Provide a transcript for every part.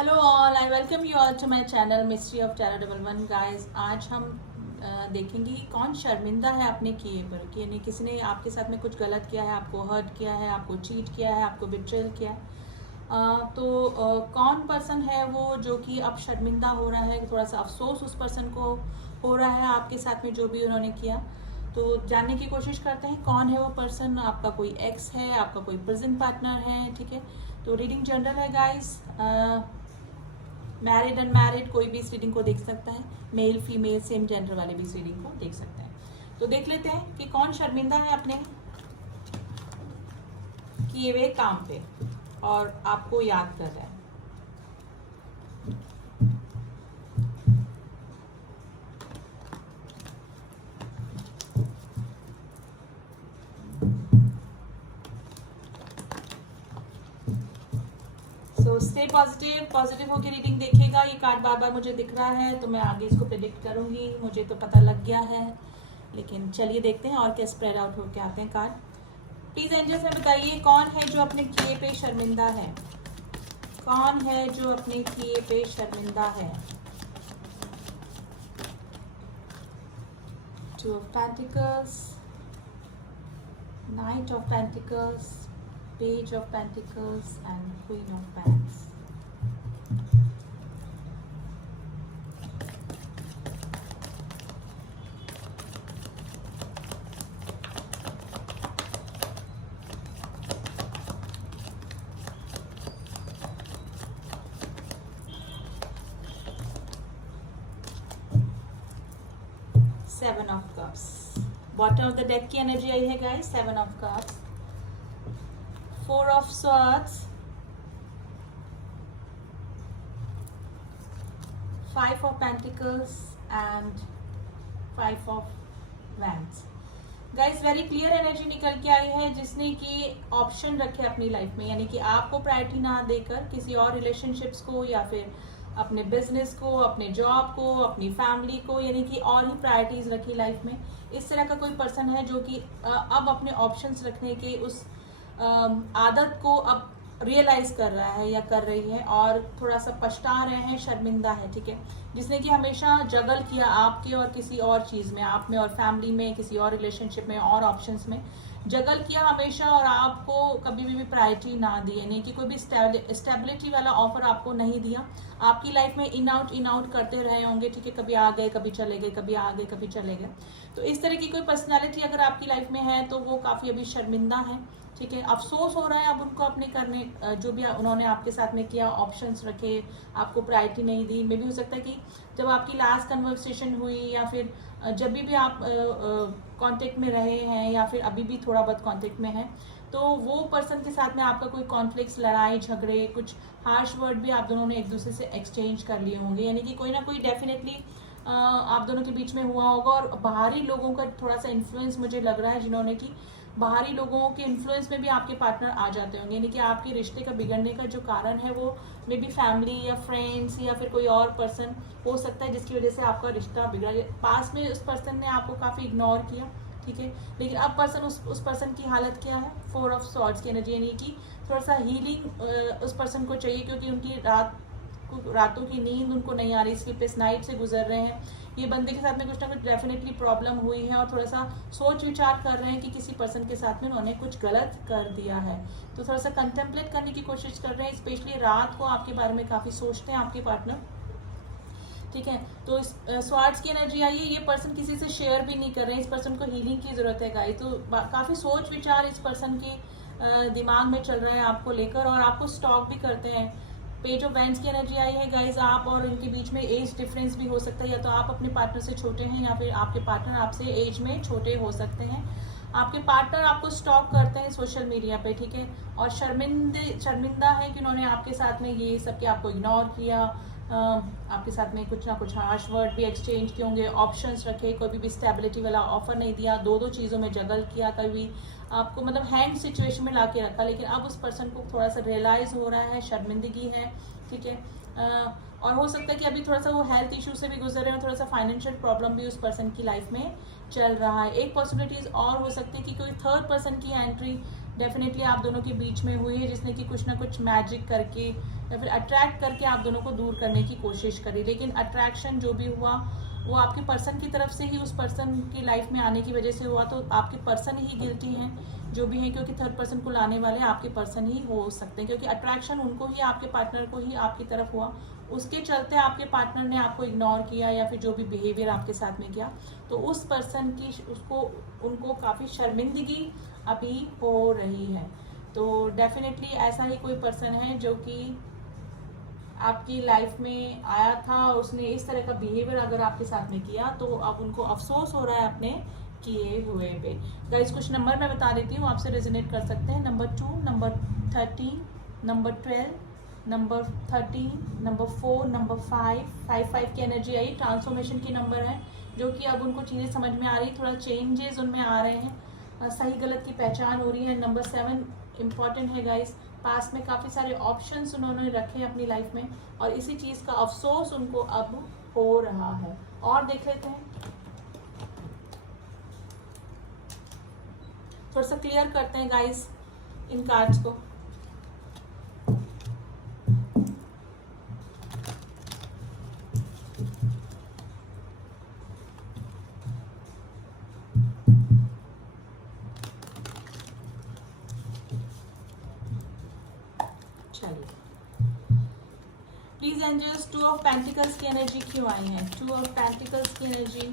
Hello all, I welcome you all to my channel mystery of terra double one. Guys, आज हम देखेंगे कि कौन शर्मिंदा है अपने किए पर, कि यानी किसी ने आपके साथ में कुछ गलत किया है, आपको हर्ट किया है, आपको चीट किया है, आपको बिट्रेल किया है। कौन पर्सन है वो जो कि अब शर्मिंदा हो रहा है, थोड़ा सा अफसोस उस पर्सन को हो रहा है आपके साथ में जो भी उन्होंने किया। तो जानने की कोशिश करते हैं कौन है वो पर्सन। आपका कोई एक्स है, आपका कोई प्रेजेंट पार्टनर है, ठीक है। तो रीडिंग जनरल है गाइस, मैरिड अनमैरिड कोई भी इस रीडिंग को देख सकता है, मेल फीमेल सेम जेंडर वाले भी इस रीडिंग को देख सकते हैं। तो देख लेते हैं कि कौन शर्मिंदा है अपने किए हुए काम पे और आपको याद कर रहा है। सो स्टे पॉजिटिव, पॉजिटिव होकर रीडिंग देखिएगा। ये कार्ड बार बार मुझे दिख रहा है तो मैं आगे इसको प्रेडिक्ट करूंगी, मुझे तो पता लग गया है, लेकिन चलिए देखते हैं और क्या स्प्रेड आउट होकर आते हैं कार्ड। प्लीज एंजल्स में बताइए कौन है जो अपने किए पे शर्मिंदा है, कौन है जो अपने किए पे शर्मिंदा है। Two of pentacles, knight of pentacles, page of pentacles and queen of pens. Seven of cups, bottom of the deck की एनर्जी आई है guys. Seven of cups, four of swords, five of pentacles and five of wands. Guys, very clear energy निकल के आई है जिसने कि option रखे अपनी लाइफ में, यानी कि आपको प्रायोरिटी ना देकर किसी और रिलेशनशिप्स को या फिर अपने बिजनेस को, अपने जॉब को, अपनी फैमिली को, यानी कि और ही प्रायोरिटीज रखी लाइफ में। इस तरह का कोई पर्सन है जो कि अब अपने ऑप्शंस रखने के उस आदत को अब रियलाइज कर रहा है या कर रही है और थोड़ा सा पछता रहे हैं, शर्मिंदा है, ठीक है। जिसने कि हमेशा जगल किया आपके और किसी और चीज में, आप में और फैमिली में, किसी और रिलेशनशिप में और ऑप्शंस में जगल किया हमेशा, और आपको कभी भी प्रायोरिटी ना दी, यानी कि कोई भी स्टेबिलिटी वाला ऑफर आपको नहीं दिया। आपकी लाइफ में इन आउट करते रहे होंगे, ठीक है। कभी आ गए, कभी चले गए, कभी आ गए, कभी चले गए। तो इस तरह की कोई पर्सनैलिटी अगर आपकी लाइफ में है तो वो काफी अभी शर्मिंदा है, ठीक है। अफसोस हो रहा है अब उनको अपने करने जो भी उन्होंने आपके साथ में किया, ऑप्शंस रखे, आपको प्रायोरिटी नहीं दी। मे भी हो सकता है कि जब आपकी लास्ट कन्वर्सेशन हुई या फिर जब भी आप कांटेक्ट में रहे हैं या फिर अभी भी थोड़ा बहुत कांटेक्ट में है, तो वो पर्सन के साथ में आपका कोई कॉन्फ्लिक्ट्स, लड़ाई झगड़े, कुछ हार्श वर्ड भी आप दोनों ने एक दूसरे से एक्सचेंज कर लिए होंगे, यानी कि कोई ना कोई डेफिनेटली आप दोनों के बीच में हुआ होगा। और बाहरी लोगों का थोड़ा सा इन्फ्लुएंस मुझे लग रहा है, जिन्होंने कि बाहरी लोगों के इन्फ्लुएंस में भी आपके पार्टनर आ जाते होंगे, यानी कि आपके रिश्ते का बिगड़ने का जो कारण है वो मे बी फैमिली या फ्रेंड्स या फिर कोई और पर्सन हो सकता है जिसकी वजह से आपका रिश्ता बिगड़ा। पास में उस पर्सन ने आपको काफी इग्नोर किया, ठीक है, लेकिन अब पर्सन उस पर्सन की हालत क्या है, फोर ऑफ सॉर्ड्स की एनर्जी, यानी कि थोड़ा सा हीलिंग उस पर्सन को चाहिए, क्योंकि उनकी रातों की नींद उनको नहीं आ रही, स्लीपलेस नाइट से गुजर रहे हैं। ये बंदे के साथ में कुछ ना कुछ डेफिनेटली प्रॉब्लम हुई है और थोड़ा सा सोच विचार कर रहे हैं कि किसी पर्सन के साथ में उन्होंने कुछ गलत कर दिया है, तो थोड़ा सा कंटेम्पलेट करने की कोशिश कर रहे हैं। स्पेशली रात को आपके बारे में काफी सोचते हैं आपके पार्टनर, ठीक है। तो इस स्वार्ट्स की एनर्जी आई है, ये पर्सन किसी से शेयर भी नहीं कर रहे हैं, इस पर्सन को हीलिंग की जरूरत है गाइस। तो काफी सोच विचार इस पर्सन के दिमाग में चल रहा है आपको लेकर, और आपको स्टॉक भी करते हैं। पेज ऑफ वैंड्स की एनर्जी आई है गाइस, आप और इनके बीच में एज डिफरेंस भी हो सकता है, या तो आप अपने पार्टनर से छोटे हैं या फिर आपके पार्टनर आपसे एज में छोटे हो सकते हैं। आपके पार्टनर आपको स्टॉक करते हैं सोशल मीडिया पे, ठीक है, और शर्मिंदा है कि उन्होंने आपके साथ में ये सब कि आपको इग्नोर किया, आपके साथ में कुछ ना कुछ हार्श वर्ड भी एक्सचेंज किए होंगे, ऑप्शंस रखे, कोई भी स्टेबिलिटी वाला ऑफर नहीं दिया, दो चीज़ों में जगल किया, कभी आपको मतलब हैंड सिचुएशन में ला के रखा। लेकिन अब उस पर्सन को थोड़ा सा रियलाइज हो रहा है, शर्मिंदगी है, ठीक है। और हो सकता है कि अभी थोड़ा सा वो हेल्थ इशू से भी गुजर रहे हैं, थोड़ा सा फाइनेंशियल प्रॉब्लम भी उस पर्सन की लाइफ में चल रहा है। एक पॉसिबिलिटीज और हो सकती है कि कोई थर्ड पर्सन की एंट्री डेफिनेटली आप दोनों के बीच में हुई है, जिसने कि कुछ ना कुछ मैजिक करके या फिर अट्रैक्ट करके आप दोनों को दूर करने की कोशिश करी। लेकिन अट्रैक्शन जो भी हुआ वो आपके पर्सन की तरफ से ही उस पर्सन की लाइफ में आने की वजह से हुआ, तो आपके पर्सन ही गिल्टी हैं जो भी है, क्योंकि थर्ड पर्सन को लाने वाले आपके पर्सन ही हो सकते हैं, क्योंकि अट्रैक्शन उनको ही, आपके पार्टनर को ही आपकी तरफ हुआ, उसके चलते आपके पार्टनर ने आपको इग्नोर किया या फिर जो भी बिहेवियर आपके साथ में किया, तो उस पर्सन की उनको काफ़ी शर्मिंदगी अभी हो रही है। तो डेफिनेटली ऐसा ही कोई पर्सन है जो कि आपकी लाइफ में आया था, उसने इस तरह का बिहेवियर अगर आपके साथ में किया तो अब उनको अफसोस हो रहा है अपने किए हुए पे। गाइस कुछ नंबर मैं बता देती हूँ, आपसे रेजोनेट कर सकते हैं। Number 2, number 13, number 12, number 13, number 4, number 5 की एनर्जी आई, ट्रांसफॉर्मेशन की नंबर है, जो कि अब उनको चीज़ें समझ में आ रही, थोड़ा चेंजेस उनमें आ रहे हैं, सही गलत की पहचान हो रही है। नंबर 7 इम्पॉर्टेंट है गाइस, पास में काफ़ी सारे ऑप्शंस उन्होंने रखे हैं अपनी लाइफ में और इसी चीज़ का अफसोस उनको अब हो रहा है। और देख लेते हैं, थोड़ा सा क्लियर करते हैं गाइस इन कार्ड्स को। प्लीज एंजल्स, 2 ऑफ पेंटिकल्स की एनर्जी क्यों आई है? 2 ऑफ पेंटिकल्स की एनर्जी,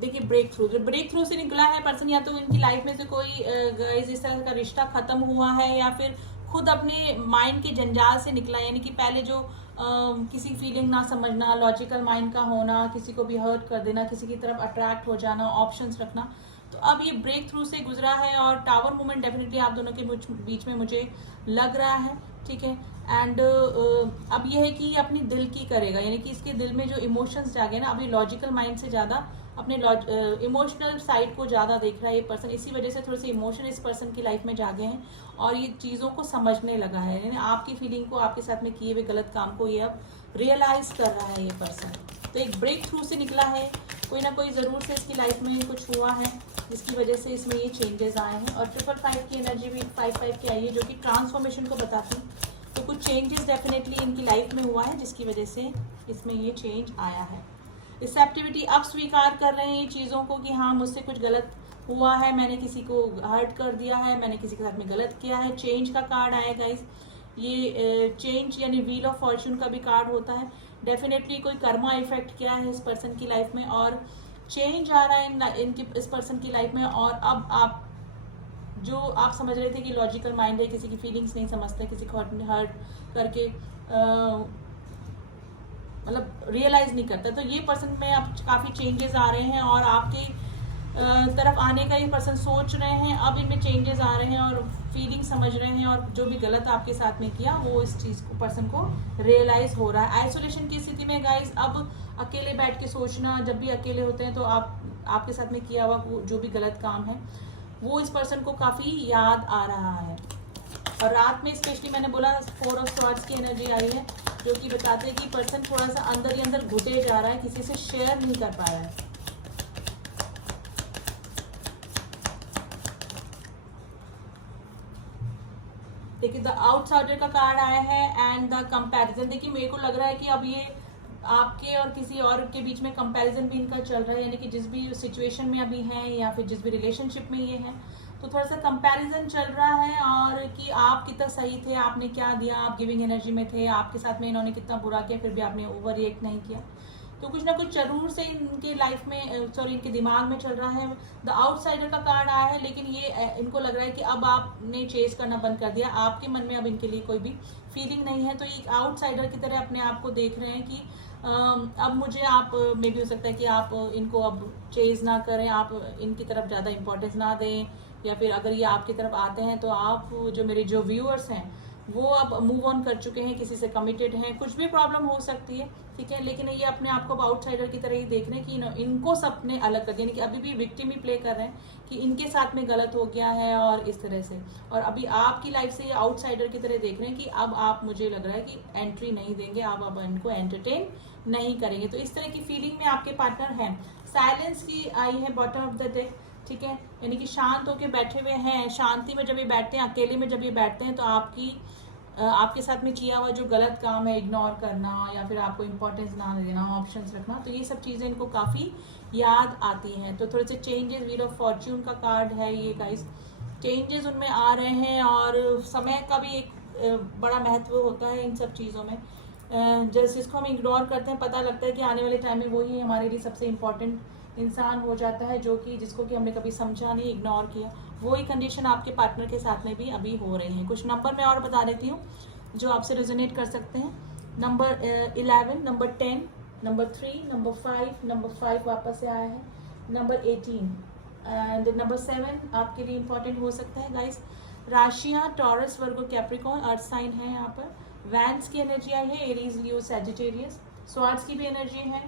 देखिए ब्रेक थ्रू से निकला है पर्सन, या तो इनकी लाइफ में से कोई इस तरह का रिश्ता खत्म हुआ है या फिर खुद अपने माइंड के जंजाल से निकला, यानी कि पहले जो किसी फीलिंग ना समझना, लॉजिकल माइंड का होना, किसी को भी हर्ट कर देना, किसी की तरफ अट्रैक्ट हो जाना, ऑप्शंस रखना, तो अब ये ब्रेक थ्रू से गुजरा है और टावर मूवमेंट डेफिनेटली आप दोनों के बीच में मुझे लग रहा है, ठीक है। एंड अब ये है कि ये अपनी दिल की करेगा, यानी कि इसके दिल में जो इमोशंस जागे ना, अभी लॉजिकल माइंड से ज़्यादा अपने इमोशनल साइड को ज़्यादा देख रहा है ये पर्सन, इसी वजह से थोड़े से इमोशन इस पर्सन की लाइफ में जागे हैं और ये चीज़ों को समझने लगा है, यानी आपकी फीलिंग को, आपके साथ में किए हुए गलत काम को ये अब रियलाइज कर रहा है ये पर्सन। तो एक ब्रेक थ्रू से निकला है, कोई ना कोई ज़रूर से इसकी लाइफ में कुछ हुआ है जिसकी वजह से इसमें ये चेंजेस आए हैं। और 555 की एनर्जी भी 55 की आई है, जो कि ट्रांसफॉर्मेशन को बताती है, तो कुछ चेंजेस डेफिनेटली इनकी लाइफ में हुआ है जिसकी वजह से इसमें ये चेंज आया है। रिसेप्टिविटी, अब स्वीकार कर रहे हैं चीज़ों को कि हाँ मुझसे कुछ गलत हुआ है, मैंने किसी को हर्ट कर दिया है, मैंने किसी के साथ में गलत किया है। चेंज का कार्ड आया गाइस, ये चेंज यानी व्हील ऑफ फॉर्च्यून का भी कार्ड होता है, डेफिनेटली कोई कर्मा इफेक्ट किया है इस पर्सन की लाइफ में और चेंज आ रहा है इनकी इस पर्सन की लाइफ में। और अब आप जो आप समझ रहे थे कि लॉजिकल माइंड है, किसी की फीलिंग्स नहीं समझते, किसी को हर्ट करके मतलब रियलाइज नहीं करता, तो ये पर्सन में अब काफ़ी चेंजेस आ रहे हैं और आपकी तरफ आने का ये पर्सन सोच रहे हैं, अब इनमें चेंजेस आ रहे हैं और फीलिंग समझ रहे हैं और जो भी गलत आपके साथ में किया वो इस चीज़ को पर्सन को रियलाइज हो रहा है। आइसोलेशन की स्थिति में गाइस, अब अकेले बैठ के सोचना, जब भी अकेले होते हैं तो आपके साथ में किया हुआ जो भी गलत काम है वो इस पर्सन को काफ़ी याद आ रहा है। और रात में स्पेशली मैंने बोला 4 ऑफ स्वॉर्ड्स की एनर्जी आई है, जो कि बताते हैं कि पर्सन थोड़ा सा अंदर ही अंदर घुटे जा रहा है, किसी से शेयर नहीं कर पा रहा है। देखिए द आउटसाइडर का कार्ड आया है एंड द कंपैरिजन। देखिए मेरे को लग रहा है कि अब ये आपके और किसी और के बीच में कंपैरिजन भी इनका चल रहा है, यानी कि जिस भी सिचुएशन में अभी हैं या फिर जिस भी रिलेशनशिप में ये हैं, तो थोड़ा सा कंपैरिजन चल रहा है और कि आप कितना सही थे, आपने क्या दिया, आप गिविंग एनर्जी में थे, आपके साथ में इन्होंने कितना बुरा किया फिर भी आपने ओवर रिएक्ट नहीं किया। तो कुछ ना कुछ जरूर से इनके लाइफ में इनके दिमाग में चल रहा है। द आउटसाइडर का कार्ड आया है, लेकिन ये इनको लग रहा है कि अब आपने चेस करना बंद कर दिया, आपके मन में अब इनके लिए कोई भी फीलिंग नहीं है, तो ये आउटसाइडर की तरह अपने आप को देख रहे हैं कि अब मुझे आप मे भी हो सकता है कि आप इनको अब चेज ना करें, आप इनकी तरफ ज़्यादा इंपॉर्टेंस ना दें, या फिर अगर ये आपकी तरफ आते हैं तो आप जो मेरे जो व्यूअर्स हैं वो अब मूव ऑन कर चुके हैं, किसी से कमिटेड हैं, कुछ भी प्रॉब्लम हो सकती है, ठीक है, लेकिन ये अपने आप को आउटसाइडर की तरह ही देख रहे हैं कि इनको सबने अलग कर दिया, यानी कि अभी भी विक्टिम ही प्ले कर रहे हैं कि इनके साथ में गलत हो गया है और इस तरह से, और अभी आपकी लाइफ से ये आउटसाइडर की तरह देख रहे हैं कि अब आप, मुझे लग रहा है कि एंट्री नहीं देंगे, आप अब इनको एंटरटेन नहीं करेंगे। तो इस तरह की फीलिंग में आपके पार्टनर हैं। साइलेंस की आई है बॉटम ऑफ द डेक, ठीक है, यानी कि शांत होकर बैठे हुए हैं। शांति में जब ये बैठते हैं, अकेले में जब ये बैठते हैं, तो आपके साथ में किया हुआ जो गलत काम है, इग्नोर करना या फिर आपको इम्पोर्टेंस ना देना, ऑप्शंस रखना, तो ये सब चीज़ें इनको काफ़ी याद आती हैं। तो थोड़े से चेंजेस, व्हील ऑफ फॉर्च्यून का कार्ड है ये गाइस, चेंजेस उनमें आ रहे हैं और समय का भी एक बड़ा महत्व होता है इन सब चीज़ों में। जैसे इसको हम इग्नोर करते हैं, पता लगता है कि आने वाले टाइम में वही हमारे लिए सबसे इम्पोर्टेंट इंसान हो जाता है, जो कि जिसको कि हमने कभी समझा नहीं, इग्नोर किया। वही कंडीशन आपके पार्टनर के साथ में भी अभी हो रही है। कुछ नंबर मैं और बता देती हूँ जो आपसे रेजोनेट कर सकते हैं। Number 11, number 10, number 3, number 5, number 5 वापस से आया है, नंबर 18 एंड नंबर 7 आपके लिए इम्पोर्टेंट हो सकता है गाइस। राशियाँ टॉरस, वर्गो, कैप्रिकॉर्न, अर्थ साइन है यहाँ पर। वैंस की एनर्जी आई है, एरीज, लियो, सैजिटेरियस। स्वार्ट्स की भी एनर्जी है,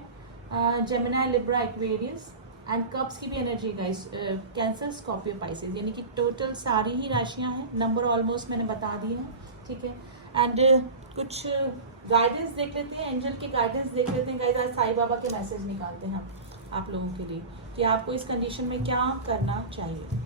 Gemini, Libra, Aquarius. And cups की भी energy guys, cancer, Scorpio, Pisces, यानी कि टोटल सारी ही राशियां हैं। नंबर ऑलमोस्ट मैंने बता दिए हैं, ठीक है। एंड कुछ गाइडेंस देख लेते हैं, एंजल के गाइडेंस देख लेते हैं गाइस। आज साईं बाबा के मैसेज निकालते हैं हम आप लोगों के लिए कि आपको इस कंडीशन में क्या करना चाहिए।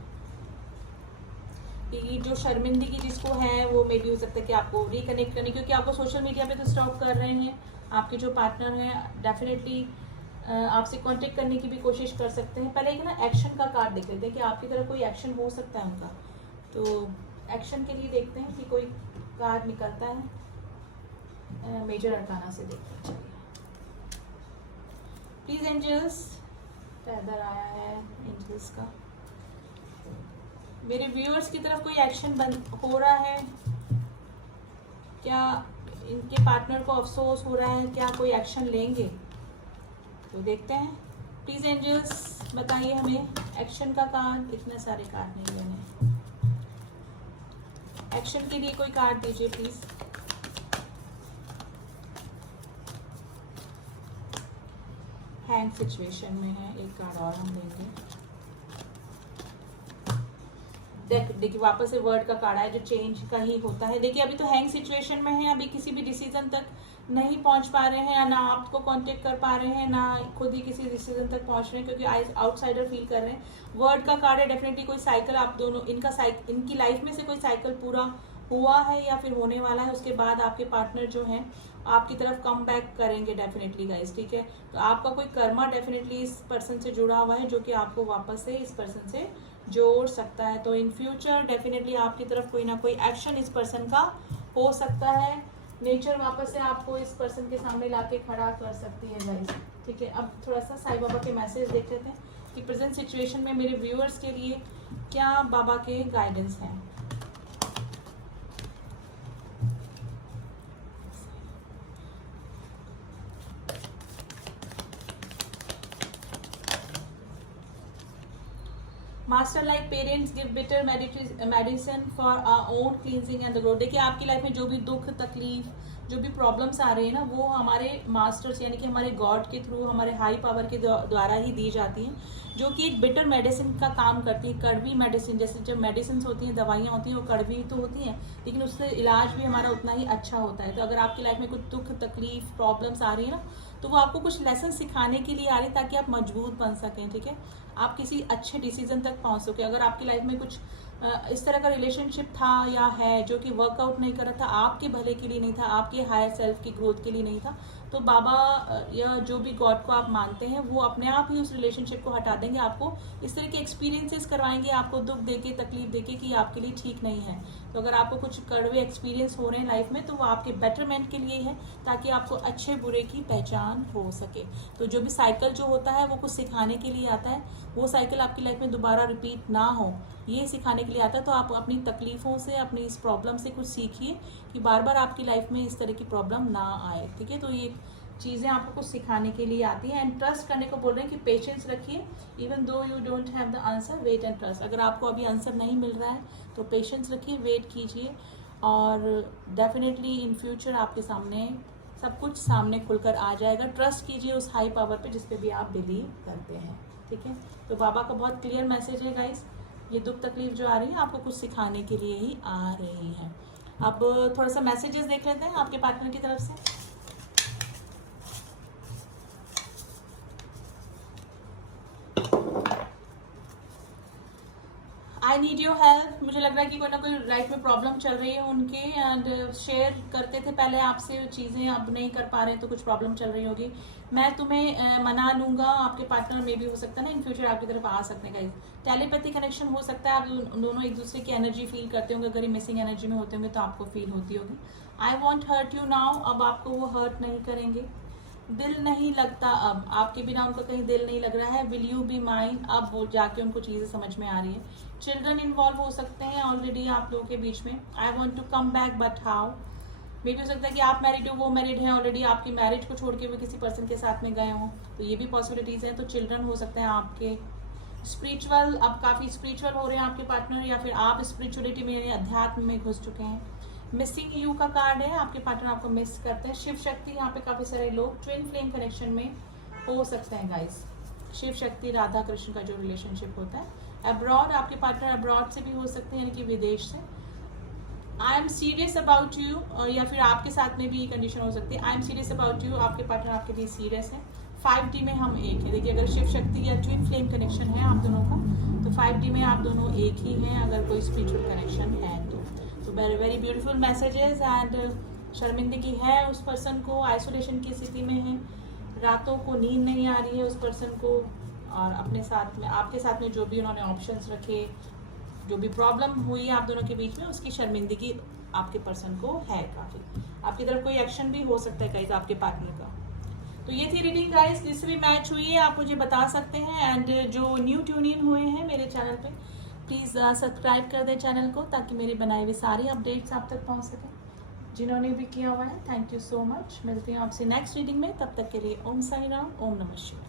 कि जो शर्मिंदगी जिसको है वो मे भी हो सकता है कि आपको रिकनेक्ट करने, क्योंकि आपको सोशल मीडिया पे तो स्टॉक कर रहे हैं, आपके जो पार्टनर हैं डेफिनेटली आपसे कांटेक्ट करने की भी कोशिश कर सकते हैं। पहले एक ना एक्शन का कार्ड देख लेते हैं कि आपकी तरफ कोई एक्शन हो सकता है उनका, तो एक्शन के लिए देखते हैं कि कोई कार्ड निकलता है। मेजर अरकाना से देखते हैं, चलिए प्लीज एंजल्स, पैदल आया है एंजल्स का। मेरे व्यूअर्स की तरफ कोई एक्शन हो रहा है क्या? इनके पार्टनर को अफसोस हो रहा है क्या? कोई एक्शन लेंगे? तो देखते हैं, प्लीज एंजल्स बताइए हमें एक्शन का कार्ड। इतने सारे कार्ड नहीं लेने, एक्शन के लिए कोई कार्ड दीजिए प्लीज। हैंग सिचुएशन में है, एक कार्ड और हम लेंगे। देखिए वापस से वर्ड का कार्ड है जो चेंज का ही होता है। देखिए अभी तो हैंग सिचुएशन में है, अभी किसी भी डिसीजन तक नहीं पहुंच पा रहे हैं, ना आपको कांटेक्ट कर पा रहे हैं, ना खुद ही किसी डिसीजन तक पहुंच रहे हैं, क्योंकि आउटसाइडर फील कर रहे हैं। वर्ड का कार्ड है, डेफिनेटली कोई साइकिल आप दोनों इनकी लाइफ में से कोई साइकिल पूरा हुआ है या फिर होने वाला है। उसके बाद आपके पार्टनर जो हैं आपकी तरफ कम बैक करेंगे डेफिनेटली गाइस, ठीक है। तो आपका कोई कर्मा डेफिनेटली इस पर्सन से जुड़ा हुआ है जो कि आपको वापस से इस पर्सन से जोड़ सकता है। तो इन फ्यूचर डेफिनेटली आपकी तरफ कोई ना कोई एक्शन इस पर्सन का हो सकता है। नेचर वापस से आपको इस पर्सन के सामने लाके खड़ा कर सकती है गाइस, ठीक है। अब थोड़ा सा साईं बाबा के मैसेज देख लेते हैं कि प्रेजेंट सिचुएशन में मेरे व्यूअर्स के लिए क्या बाबा के गाइडेंस हैं। Master like parents give better medicine for our own cleansing and the growth. देखिए आपकी लाइफ में जो भी दुख तकलीफ जो भी प्रॉब्लम्स आ रहे हैं ना, वो हमारे मास्टर्स यानी कि हमारे गॉड के थ्रू, हमारे हाई पावर के द्वारा ही दी जाती हैं, जो कि एक बिटर मेडिसिन का काम करती है। कड़वी मेडिसिन, जैसे जब मेडिसिन होती हैं, दवाइयाँ होती हैं, वो कड़वी तो होती हैं, लेकिन उससे इलाज भी हमारा उतना ही अच्छा होता है। तो अगर आपकी लाइफ में कुछ दुख तकलीफ प्रॉब्लम्स आ रही है ना, तो वो आपको कुछ लेसन सिखाने के लिए आ रही है ताकि आप मजबूत बन सकें, ठीक है, आप किसी अच्छे डिसीजन तक पहुंच सके। अगर आपकी लाइफ में कुछ इस तरह का रिलेशनशिप था या है जो कि वर्कआउट नहीं कर रहा था, आपके भले के लिए नहीं था, आपके हायर सेल्फ की ग्रोथ के लिए नहीं था, तो बाबा या जो भी गॉड को आप मानते हैं वो अपने आप ही उस रिलेशनशिप को हटा देंगे। आपको इस तरह के एक्सपीरियंसेस करवाएंगे, आपको दुख देके तकलीफ देके कि आपके लिए ठीक नहीं है। तो अगर आपको कुछ कड़वे एक्सपीरियंस हो रहे हैं लाइफ में, तो वो आपके बेटरमेंट के लिए है, ताकि आपको अच्छे बुरे की पहचान हो सके। तो जो भी साइकिल जो होता है वो कुछ सिखाने के लिए आता है, वो साइकिल आपकी लाइफ में दोबारा रिपीट ना हो, ये सिखाने के लिए आता है। तो आप अपनी तकलीफों से, अपनी इस प्रॉब्लम से कुछ सीखिए कि बार बार आपकी लाइफ में इस तरह की प्रॉब्लम ना आए, ठीक है। तो ये चीज़ें आपको कुछ सिखाने के लिए आती हैं। एंड ट्रस्ट करने को बोल रहे हैं कि पेशेंस रखिए, even though you don't have the answer, wait and trust. अगर आपको अभी आंसर नहीं मिल रहा है तो पेशेंस रखिए, वेट कीजिए और डेफिनेटली इन फ्यूचर आपके सामने सब कुछ सामने खुलकर आ जाएगा। ट्रस्ट कीजिए उस हाई पावर पे जिस पे भी आप बिलीव करते हैं, ठीक है। तो बाबा का बहुत क्लियर मैसेज है गाइस, ये दुख तकलीफ जो आ रही है आपको कुछ सिखाने के लिए ही आ रही है। अब थोड़ा सा मैसेजेस देख लेते हैं आपके पार्टनर की तरफ से। I need your help. मुझे लग रहा है कि कोई ना कोई लाइफ में प्रॉब्लम चल रही है उनके, एंड शेयर करते थे पहले आपसे चीज़ें, अब नहीं कर पा रहे तो कुछ प्रॉब्लम चल रही होगी। मैं तुम्हें मना लूंगा। आपके पार्टनर में भी हो सकता है ना इन फ्यूचर आपकी तरफ आ सकते हैं। टेलीपैथी कनेक्शन हो सकता है, आप दोनों एक दूसरे की एनर्जी फील करते होंगे। अगर ये मिसिंग एनर्जी में होते होंगे तो आपको फील होती होगी। I won't hurt you now. अब आपको वो हर्ट नहीं करेंगे। दिल नहीं लगता अब, आपके बिना उनको कहीं दिल नहीं लग रहा है। विल यू बी माइन, अब वो जाके उनको चीज़ें समझ में आ रही है। चिल्ड्रन इन्वॉल्व हो सकते हैं ऑलरेडी आप लोगों के बीच में। I want to come back but how. मे भी हो सकता है कि आप मैरिड हो, वो मैरिड हैं ऑलरेडी, आपकी मैरिज को छोड़ के वो किसी पर्सन के साथ में गए हों, तो ये भी पॉसिबिलिटीज़ हैं। तो चिल्ड्रन हो सकते हैं आपके। स्पिरिचुअल, अब काफ़ी स्पिरिचुअल हो रहे हैं आपके पार्टनर, या फिर आप स्पिरिचुअलिटी में यानी अध्यात्म में घुस चुके हैं। मिसिंग यू का कार्ड है, आपके पार्टनर आपको मिस करते हैं। शिव शक्ति, यहाँ पे काफ़ी सारे लोग ट्विन फ्लेम कनेक्शन में हो सकते हैं गाइस। शिव शक्ति राधा कृष्ण का जो रिलेशनशिप होता है। अब्रॉड, आपके पार्टनर अब्रॉड से भी हो सकते हैं, यानी कि विदेश से। I am serious about you, या फिर आपके साथ में भी ये कंडीशन हो सकती है। I am serious about you, आपके पार्टनर आपके लिए सीरियस है। 5D में हम एक है। देखिए, अगर शिव शक्ति या ट्विन फ्लेम कनेक्शन है आप दोनों का, तो 5D में आप दोनों एक ही हैं, अगर कोई स्पिरिचुअल कनेक्शन है तो very very beautiful messages. And शर्मिंदगी है उस पर्सन को, आइसोलेशन की स्थिति में है, रातों को नींद नहीं आ रही है उस पर्सन को, और अपने साथ में, आपके साथ में जो भी उन्होंने ऑप्शंस रखे, जो भी प्रॉब्लम हुई आप दोनों के बीच में, उसकी शर्मिंदगी आपके पर्सन को है काफ़ी। आपकी तरफ कोई एक्शन भी हो सकता है गाइस आपके पार्टनर का। तो ये थी रीडिंग गाइस, जिससे भी मैच हुई है आप मुझे बता सकते हैं। एंड जो न्यू ट्यून इन हुए हैं मेरे चैनल पे, प्लीज़ सब्सक्राइब कर दें चैनल को, ताकि मेरी बनाई हुई सारी अपडेट्स आप तक पहुंच सकें। जिन्होंने भी किया हुआ है, थैंक यू सो मच। मिलती हूँ आपसे नेक्स्ट रीडिंग में, तब तक के लिए ओम साई राम, ओम नमः शिवाय।